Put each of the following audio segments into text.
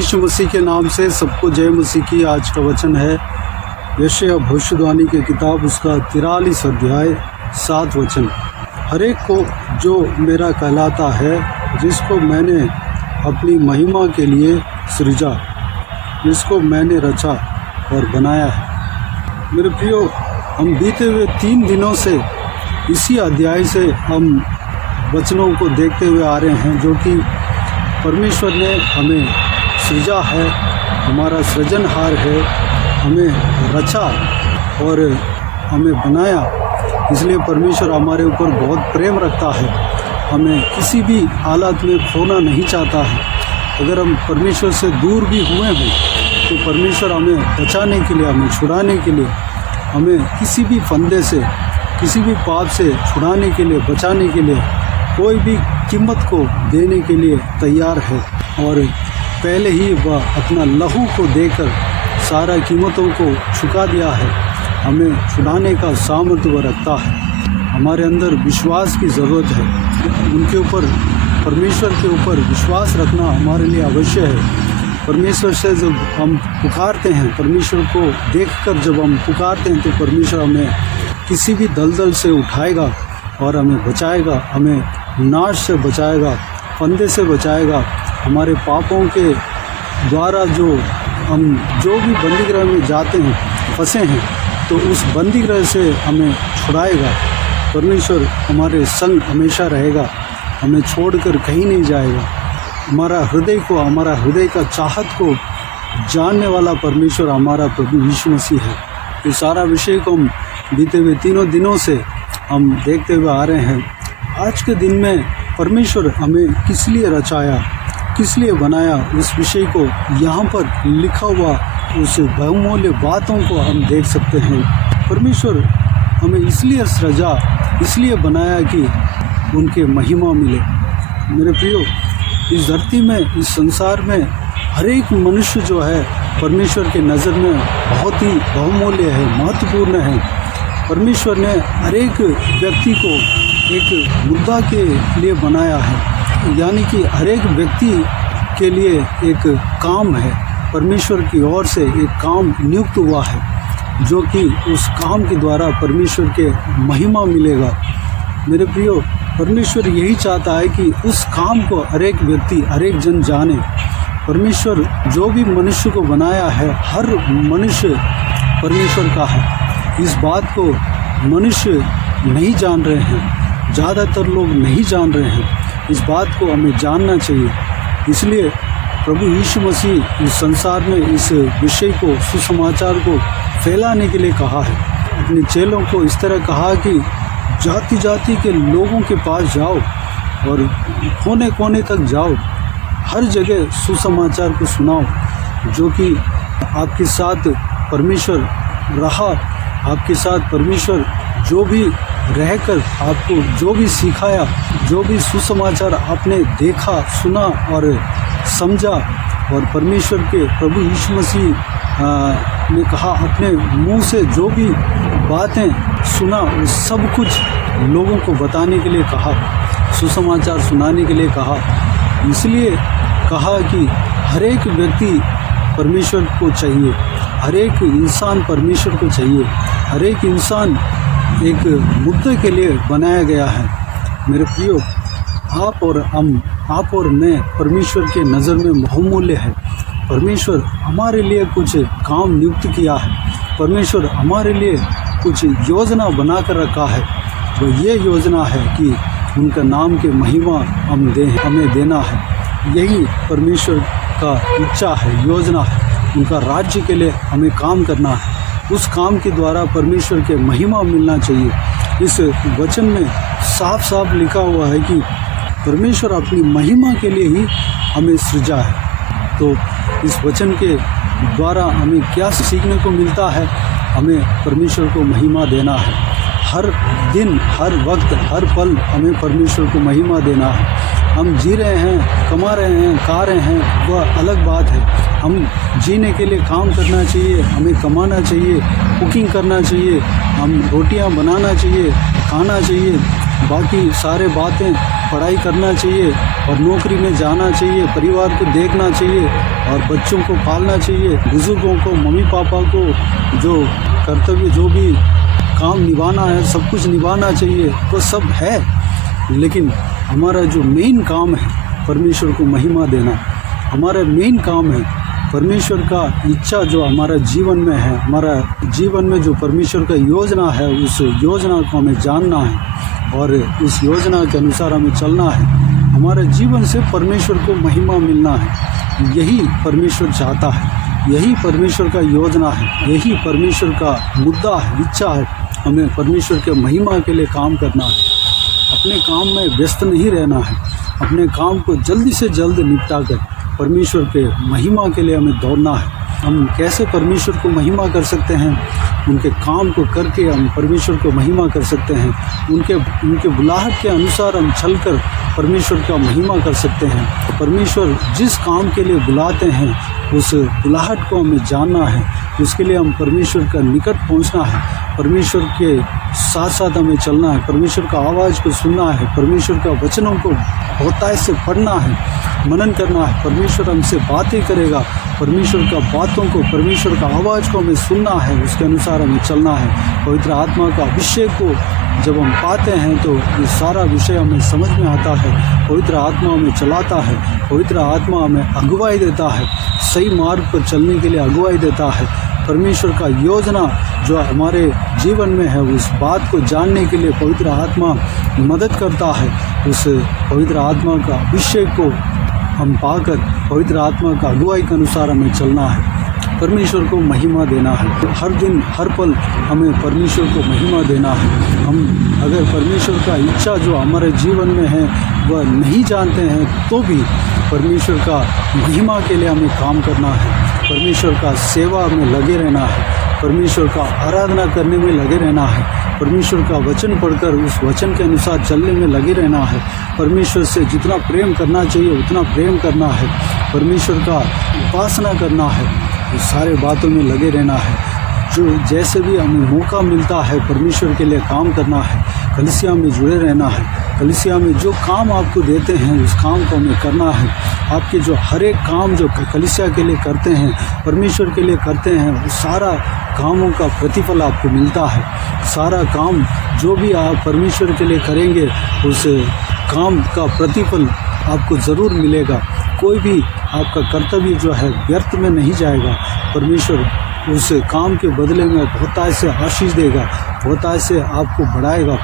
यीशु मसीह के नाम से सबको जय मसीह की। आज का वचन है यशायाह भविष्यवाणी की किताब, उसका 43 अध्याय 7 वचन। हर एक को जो मेरा कहलाता है, जिसको मैंने अपनी महिमा के लिए सृजा, जिसको मैंने रचा और बनाया है। मेरे प्रियो, हम बीते हुए 3 दिनों से इसी अध्याय से हम वचनों को देखते हुए आ रहे हैं, जो कि परमेश्वर ने हमें सृजा है, हमारा सृजनहार है, हमें रचा और हमें बनाया। इसलिए परमेश्वर हमारे ऊपर बहुत प्रेम रखता है, हमें किसी भी हालत में खोना नहीं चाहता है। अगर हम परमेश्वर से दूर भी हुए हैं तो परमेश्वर हमें बचाने के लिए, हमें छुड़ाने के लिए, हमें किसी भी फंदे से, किसी भी पाप से छुड़ाने के लिए, बचाने के लिए कोई भी कीमत को देने के लिए तैयार है। और पहले ही वह अपना लहू को देकर सारा कीमतों को चुका दिया है। हमें छुड़ाने का सामर्थ्य वह रखता है। हमारे अंदर विश्वास की ज़रूरत है। उनके ऊपर, परमेश्वर के ऊपर विश्वास रखना हमारे लिए आवश्यक है। परमेश्वर से जब हम पुकारते हैं, परमेश्वर को देखकर जब हम पुकारते हैं, तो परमेश्वर हमें किसी भी दलदल से उठाएगा और हमें बचाएगा, हमें नाश से बचाएगा, फंदे से बचाएगा। हमारे पापों के द्वारा जो भी बंदीगृह में जाते हैं, फंसे हैं, तो उस बंदीगृह से हमें छुड़ाएगा। परमेश्वर हमारे संग हमेशा रहेगा, हमें छोड़कर कहीं नहीं जाएगा। हमारा हृदय का चाहत को जानने वाला परमेश्वर हमारा प्रभु यीशु मसीह है। ये सारा विषय को हम बीते हुए 3 दिनों से हम देखते हुए आ रहे हैं। आज के दिन में परमेश्वर हमें किस लिए रचाया, किस लिए बनाया, इस विषय को यहाँ पर लिखा हुआ उस बहुमूल्य बातों को हम देख सकते हैं। परमेश्वर हमें इसलिए सृजा, इसलिए बनाया कि उनके महिमा मिले। मेरे प्रियो, इस धरती में, इस संसार में हर एक मनुष्य जो है परमेश्वर के नज़र में बहुत ही बहुमूल्य है, महत्वपूर्ण है। परमेश्वर ने हर एक व्यक्ति को एक मुद्दा के लिए बनाया है, यानी कि हर एक व्यक्ति के लिए एक काम है। परमेश्वर की ओर से एक काम नियुक्त हुआ है, जो कि उस काम के द्वारा परमेश्वर के महिमा मिलेगा। मेरे प्रियो, परमेश्वर यही चाहता है कि उस काम को हर एक व्यक्ति, हर एक जन जाने। परमेश्वर जो भी मनुष्य को बनाया है, हर मनुष्य परमेश्वर का है। इस बात को मनुष्य नहीं जान रहे हैं, ज़्यादातर लोग नहीं जान रहे हैं। इस बात को हमें जानना चाहिए। इसलिए प्रभु यीशु मसीह इस संसार में इस विषय को, सुसमाचार को फैलाने के लिए कहा है। अपने चेलों को इस तरह कहा कि जाति जाति के लोगों के पास जाओ और कोने कोने तक जाओ, हर जगह सुसमाचार को सुनाओ, जो कि आपके साथ परमेश्वर रहा, आपके साथ परमेश्वर जो भी रहकर आपको जो भी सिखाया, जो भी सुसमाचार आपने देखा, सुना और समझा, और परमेश्वर के प्रभु यीशु मसीह ने कहा अपने मुंह से जो भी बातें सुना, वो सब कुछ लोगों को बताने के लिए कहा, सुसमाचार सुनाने के लिए कहा। इसलिए कहा कि हर एक व्यक्ति परमेश्वर को चाहिए, हर एक इंसान परमेश्वर को चाहिए, हर एक इंसान एक मुद्दे के लिए बनाया गया है। मेरे प्रियो, आप और मैं परमेश्वर के नज़र में बहुमूल्य है। परमेश्वर हमारे लिए कुछ काम नियुक्त किया है। परमेश्वर हमारे लिए कुछ योजना बना कर रखा है। वो ये योजना है कि उनका नाम के महिमा हमें देना है। यही परमेश्वर का इच्छा है, योजना है। उनका राज्य के लिए हमें काम करना है। उस काम के द्वारा परमेश्वर के महिमा मिलना चाहिए। इस वचन में साफ साफ लिखा हुआ है कि परमेश्वर अपनी महिमा के लिए ही हमें सृजा है। तो इस वचन के द्वारा हमें क्या सीखने को मिलता है? हमें परमेश्वर को महिमा देना है। हर दिन, हर वक्त, हर पल हमें परमेश्वर को महिमा देना है। हम जी रहे हैं, कमा रहे हैं, खा रहे हैं, वह अलग बात है। हम जीने के लिए काम करना चाहिए, हमें कमाना चाहिए, कुकिंग करना चाहिए, हम रोटियां बनाना चाहिए, खाना चाहिए, बाकी सारे बातें पढ़ाई करना चाहिए और नौकरी में जाना चाहिए, परिवार को देखना चाहिए और बच्चों को पालना चाहिए, बुज़ुर्गों को, मम्मी पापा को जो कर्तव्य जो भी काम निभाना है सब कुछ निभाना चाहिए, वो सब है। लेकिन हमारा जो मेन काम है परमेश्वर को महिमा देना, हमारा मेन काम है परमेश्वर का इच्छा जो हमारा जीवन में है, हमारा जीवन में जो परमेश्वर का योजना है उस योजना को हमें जानना है और उस योजना के अनुसार हमें चलना है। हमारे जीवन से परमेश्वर को महिमा मिलना है, यही परमेश्वर चाहता है, यही परमेश्वर का योजना है, यही परमेश्वर का मुद्दा है, इच्छा है। हमें परमेश्वर के महिमा के लिए काम करना है, अपने काम में व्यस्त नहीं रहना है, अपने काम को जल्दी से जल्द निपटा कर परमेश्वर के महिमा के लिए हमें दौड़ना है। हम कैसे परमेश्वर को महिमा कर सकते हैं? उनके काम को करके हम परमेश्वर को महिमा कर सकते हैं। उनके बुलाहट के अनुसार हम चलकर परमेश्वर का महिमा कर सकते हैं। परमेश्वर जिस काम के लिए बुलाते हैं उस बुलाहट को हमें जानना है, उसके लिए हम परमेश्वर का निकट पहुंचना है, परमेश्वर के साथ साथ हमें चलना है, परमेश्वर का आवाज़ को सुनना है, परमेश्वर का वचनों को बहुतायत से पढ़ना है, मनन करना है। परमेश्वर हमसे बातें करेगा, परमेश्वर का बातों को, परमेश्वर का आवाज़ को हमें सुनना है, उसके अनुसार हमें चलना है। पवित्र आत्मा का अभिषेक को जब हम पाते हैं तो ये सारा विषय हमें समझ में आता है। पवित्र आत्मा हमें चलाता है, पवित्र आत्मा हमें अगुवाई देता है, सही मार्ग पर चलने के लिए अगुवाई देता है। परमेश्वर का योजना जो हमारे जीवन में है उस बात को जानने के लिए पवित्र आत्मा मदद करता है। उस पवित्र आत्मा का अभिषेक को हम पाकर पवित्र आत्मा का अगुवाई के अनुसार हमें चलना है, परमेश्वर को महिमा देना है। हर दिन हर पल हमें परमेश्वर को महिमा देना है। हम अगर परमेश्वर का इच्छा जो हमारे जीवन में है वह नहीं जानते हैं तो भी परमेश्वर का महिमा के लिए हमें काम करना है, परमेश्वर का सेवा में लगे रहना है, परमेश्वर का आराधना करने में लगे रहना है, परमेश्वर का वचन पढ़कर उस वचन के अनुसार चलने में लगे रहना है, परमेश्वर से जितना प्रेम करना चाहिए उतना प्रेम करना है, परमेश्वर का उपासना करना है, ये सारे बातों में लगे रहना है। जो जैसे भी हमें मौका मिलता है परमेश्वर के लिए काम करना है, कलीसिया में जुड़े रहना है, कलीसिया में जो काम आपको देते हैं उस काम को हमें करना है। आपके जो हर एक काम जो कलीसिया के लिए करते हैं, परमेश्वर के लिए करते हैं, वो सारा कामों का प्रतिफल आपको मिलता है। सारा काम जो भी आप परमेश्वर के लिए करेंगे उस काम का प्रतिफल आपको ज़रूर मिलेगा। कोई भी आपका कर्तव्य जो है व्यर्थ में नहीं जाएगा। परमेश्वर उस काम के बदले में बहुतायत से आशीष देगा, बहुतायत से आपको बढ़ाएगा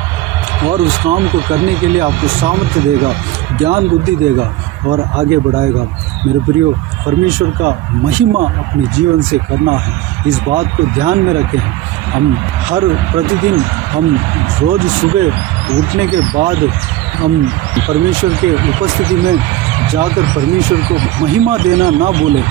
और उस काम को करने के लिए आपको सामर्थ्य देगा, ज्ञान बुद्धि देगा और आगे बढ़ाएगा। मेरे प्रियो, परमेश्वर का महिमा अपने जीवन से करना है, इस बात को ध्यान में रखें। हम हर प्रतिदिन हम रोज़ सुबह उठने के बाद हम परमेश्वर के उपस्थिति में जाकर परमेश्वर को महिमा देना ना भूलें,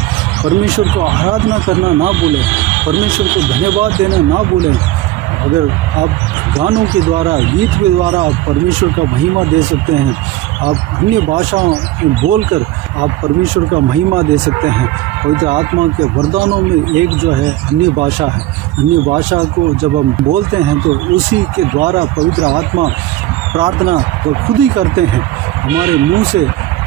परमेश्वर को आराधना करना ना भूलें, परमेश्वर को धन्यवाद देना ना भूलें। अगर आप गानों के द्वारा, गीत के द्वारा आप परमेश्वर का महिमा दे सकते हैं, आप अन्य भाषाओं में बोलकर आप परमेश्वर का महिमा दे सकते हैं। पवित्र आत्मा के वरदानों में एक जो है अन्य भाषा है। अन्य भाषा को जब हम बोलते हैं तो उसी के द्वारा पवित्र आत्मा प्रार्थना वो खुद ही करते हैं, हमारे मुंह से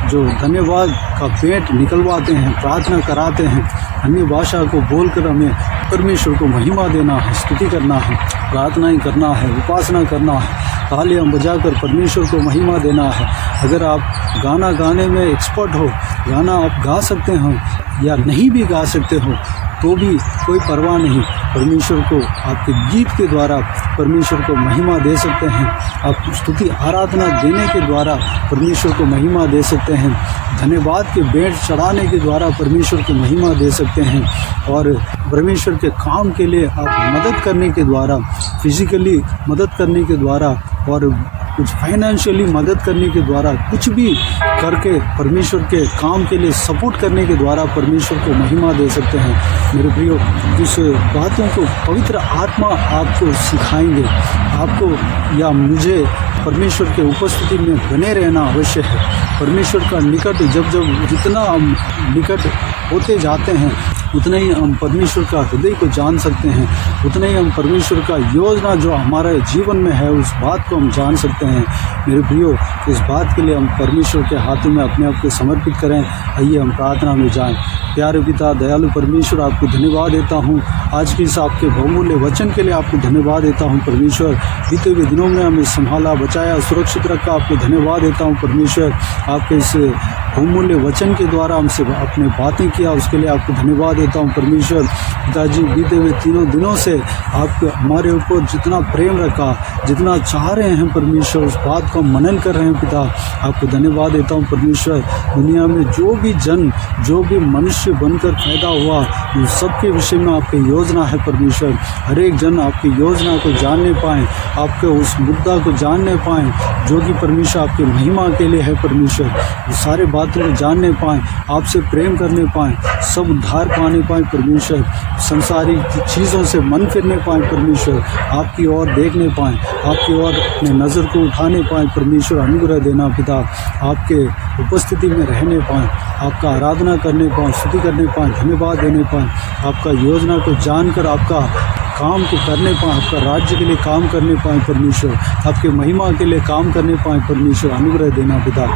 जो धन्यवाद का पेंट निकलवाते हैं, प्रार्थना कराते हैं। अन्य भाषा को बोलकर हमें परमेश्वर को महिमा देना है, स्तुति करना है, प्रार्थनाएं करना है, उपासना करना है, तालियां बजाकर परमेश्वर को महिमा देना है। अगर आप गाना गाने में एक्सपर्ट हो, गाना आप गा सकते हो या नहीं भी गा सकते हो तो भी कोई परवाह नहीं, परमेश्वर को आपके गीत के द्वारा परमेश्वर को महिमा दे सकते हैं। आप स्तुति आराधना देने के द्वारा परमेश्वर को महिमा दे सकते हैं, धन्यवाद के भेंट चढ़ाने के द्वारा परमेश्वर को महिमा दे सकते हैं और परमेश्वर के काम के लिए आप मदद करने के द्वारा, फिजिकली मदद करने के द्वारा और कुछ फाइनेंशियली मदद करने के द्वारा, कुछ भी करके परमेश्वर के काम के लिए सपोर्ट करने के द्वारा परमेश्वर को महिमा दे सकते हैं। मेरे प्रियो, इस बातों को पवित्र आत्मा आपको सिखाएंगे, आपको या मुझे परमेश्वर के उपस्थिति में बने रहना अवश्य है। परमेश्वर का निकट जब जितना हम निकट होते जाते हैं उतना ही हम परमेश्वर का हृदय को जान सकते हैं, उतना ही हम परमेश्वर का योजना जो हमारे जीवन में है उस बात को हम जान सकते हैं। मेरे प्रियो, इस बात के लिए हम परमेश्वर के हाथों में अपने आप को समर्पित करें। आइए हम प्रार्थना में जाएं। प्यारे पिता, दयालु परमेश्वर, आपको धन्यवाद देता हूँ आज के इस आपके बहुमूल्य वचन के लिए। आपको धन्यवाद देता हूँ परमेश्वर, बीते हुए दिनों में हमें संभाला, बचाया, सुरक्षित रखा। आपको धन्यवाद देता हूँ परमेश्वर, आपके इस बहुमूल्य वचन के द्वारा हमसे अपने बातें किया, उसके लिए आपको धन्यवाद देता हूँ परमेश्वर। पिताजी, बीते हुए 3 दिनों से आप हमारे ऊपर जितना प्रेम रखा, जितना चाह रहे हैं परमेश्वर, उस बात को मनन कर रहे हैं पिता। आपको धन्यवाद देता हूँ परमेश्वर। दुनिया में जो भी जन, जो भी मनुष्य बनकर पैदा हुआ, उन सबके विषय में आपकी योजना है परमेश्वर। हर एक जन आपकी योजना को जानने पाएँ, आपके उस मुद्दा को जानने पाएँ जो कि परमेश्वर आपकी महिमा के लिए है परमेश्वर। सारे बातों को जानने पाएँ, आपसे प्रेम करने पाएँ, सब उद्धार पाने पाएँ परमेश्वर। संसारिक चीज़ों से मन फिरने पाएँ परमेश्वर, आपकी ओर देखने पाएँ, आपकी ओर अपने नज़र को उठाने पाएँ परमेश्वर। अनुग्रह देना पिता, आपके उपस्थिति में रहने पाएँ, आपका आराधना करने पाएँ, स्तुति करने पाएँ, धन्यवाद देने पाएँ, आपका योजना को जानकर आपका काम को करने पाएँ, आपका राज्य के लिए काम करने पाएँ परमेश्वर, आपके महिमा के लिए काम करने पाएँ परमेश्वर। अनुग्रह देना पिता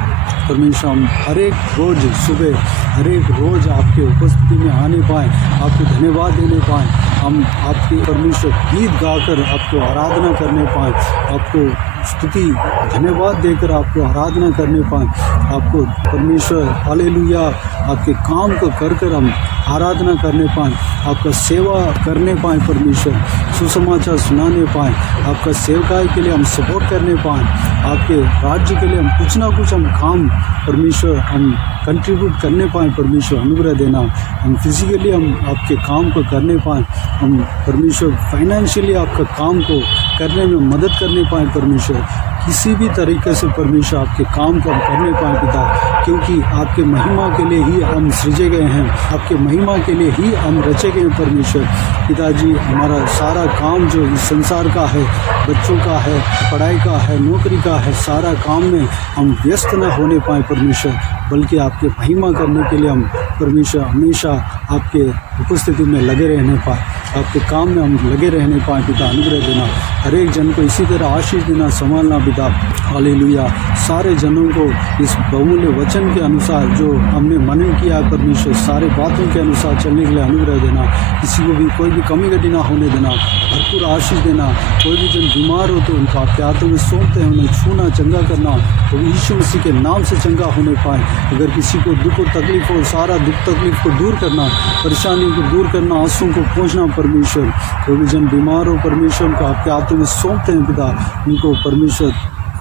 परमेश्वर। हम हर एक रोज़ सुबह, हर एक रोज़ आपके उपस्थिति में आने पाएँ, आपको धन्यवाद देने पाएँ, हम आपके परमेश्वर गीत गाकर आपको आराधना करने पाएँ, आपको स्तुति धन्यवाद देकर आपको आराधना करने पाएँ, आपको परमेश्वर हालेलुया आपके काम को कर कर हम आराधना करने पाएँ, आपका सेवा करने पाएँ परमेश्वर, सुसमाचार सुनाने पाएँ, आपका सेवकाई के लिए हम सपोर्ट करने पाएँ, आपके राज्य के लिए हम कुछ ना कुछ हम काम परमेश्वर हम कंट्रीब्यूट करने पाएँ परमेश्वर। अनुग्रह देना, हम फिजिकली हम आपके काम को करने पाएँ, हम परमेश्वर फाइनेंशियली आपका काम को करने में मदद करने पाएँ परमेश्वर। किसी भी तरीके से परमेश्वर आपके काम को हम करने पाएँ पिता, क्योंकि आपके महिमा के लिए ही हम सृजे गए हैं, आपके महिमा के लिए ही हम रचे गए हैं परमेश्वर। पिताजी, हमारा सारा काम जो इस संसार का है, बच्चों का है, पढ़ाई का है, नौकरी का है, सारा काम में हम व्यस्त न होने पाएँ परमेश्वर, बल्कि आपके महिमा करने के लिए हम परमेश्वर हमेशा आपके उपस्थिति में लगे रहने पाएँ, आपके काम में हम लगे रहने पाएँ पिता। अनुग्रह देना, हर एक जन को इसी तरह आशीष देना, संभालना पिता। हालेलुया। सारे जनों को इस बहुमूल्य वचन के अनुसार जो हमने मनन किया है परमेश्वर, सारे बातों के अनुसार चलने के लिए अनुग्रह देना। किसी को भी कोई भी कमी घटी ना होने देना, भरपूर आशीष देना। कोई भी जन बीमार हो तो उनको आपके हाथों में सौंपते हैं, उन्हें छूना, चंगा करना, तो यीशु मसीह के नाम से चंगा होने पाए। अगर किसी को दुख और तकलीफ हो, सारा दुख तकलीफ को दूर करना, परेशानी को दूर करना, आंसुओं को पहुँचना परमेश्वर। कोई भी जन बीमार हो परमेश्वर, उनको आपके हाथों में सौंपते हैं पिता, उनको परमेश्वर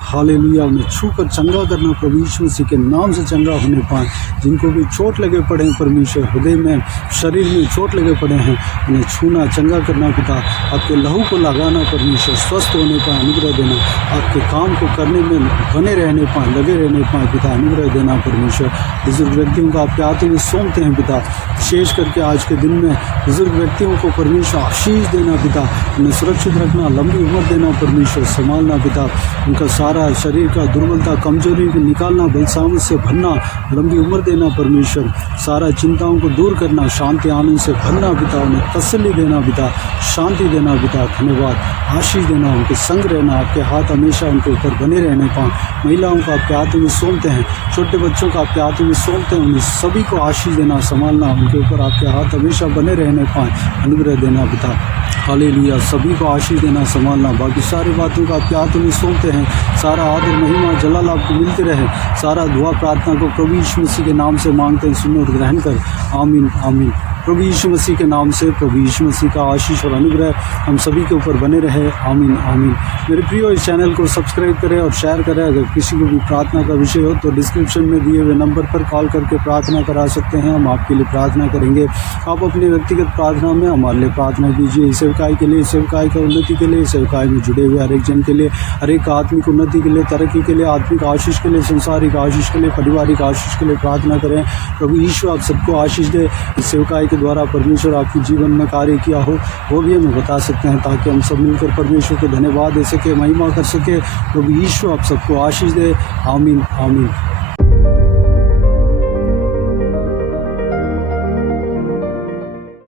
हालेलुया उन्हें छू कर चंगा करना, प्रभु यीशु मसीह के नाम से चंगा होने पाएँ। जिनको भी चोट लगे पड़े हैं परमेश्वर, हृदय में, शरीर में चोट लगे पड़े हैं, उन्हें छूना, चंगा करना पिता, आपके लहू को लगाना परमेश्वर, स्वस्थ होने पाएँ। अनुग्रह देना, आपके काम को करने में बने रहने पाएँ, लगे रहने पाएँ पिता। अनुग्रह देना परमेश्वर। बुजुर्ग व्यक्तियों को आपके हाथों में सौंपते हैं पिता, विशेष करके आज के दिन में बुजुर्ग व्यक्तियों को परमेश्वर आशीष देना पिता, उन्हें सुरक्षित रखना, लंबी उम्र देना परमेश्वर, संभालना पिता। उनका सारा शरीर का दुर्बलता, कमजोरी को निकालना, बलसामत से भरना, लंबी उम्र देना परमेश्वर। सारा चिंताओं को दूर करना, शांति आनंद से भरना पिता, उन्हें तसल्ली देना पिता, शांति देना पिता। धन्यवाद, आशीष देना, उनके संग रहना, आपके हाथ हमेशा उनके ऊपर बने रहने पाएँ। महिलाओं को आपके हाथों में सौंपते हैं, छोटे बच्चों को आपके हाथों में सौंपते हैं, उन्हें सभी को आशीष देना, संभालना, उनके ऊपर आपके हाथ हमेशा बने रहने पाएँ। अनुग्रह देना पिता। हालेलुया। सभी को आशीष देना, संभालना। बाकी सारी बातों को आपके हाथों में सौंपते हैं। सारा आदर, महिमा, जलाल आपको मिलते रहे। सारा दुआ प्रार्थना को प्रभु यीशु मसीह के नाम से मांगते हैं, सुनो और ग्रहण कर। आमीन आमीन। प्रभु यीशु मसीह के नाम से प्रभु यीशु मसीह का आशीष और अनुग्रह हम सभी के ऊपर बने रहे। आमीन आमीन। मेरे प्रियो, इस चैनल को सब्सक्राइब करें और शेयर करें। अगर किसी को भी प्रार्थना का विषय हो तो डिस्क्रिप्शन में दिए हुए नंबर पर कॉल करके प्रार्थना करा सकते हैं। हम आपके लिए प्रार्थना करेंगे। आप अपने व्यक्तिगत प्रार्थना में हमारे लिए प्रार्थना कीजिए। सेवकाई के लिए, सेवकाई का उन्नति के लिए, सेवकाई में जुड़े हुए हर एक जन के लिए, हर एक आत्मिक उन्नति के लिए, तरक्की के लिए, आत्मिक आशीष के लिए, संसारिक आशीष के लिए, पारिवारिक आशीष के लिए प्रार्थना करें। प्रभु यीशु आप सबको आशीष दे। इस सेवकाई के द्वारा परमेश्वर आपके जीवन में कार्य किया हो वो भी हमें बता सकते हैं, ताकि हम सब मिलकर परमेश्वर को धन्यवाद दे सके, महिमा कर सके। प्रभु यीशु आप सबको आशीष दे। आमीन आमीन।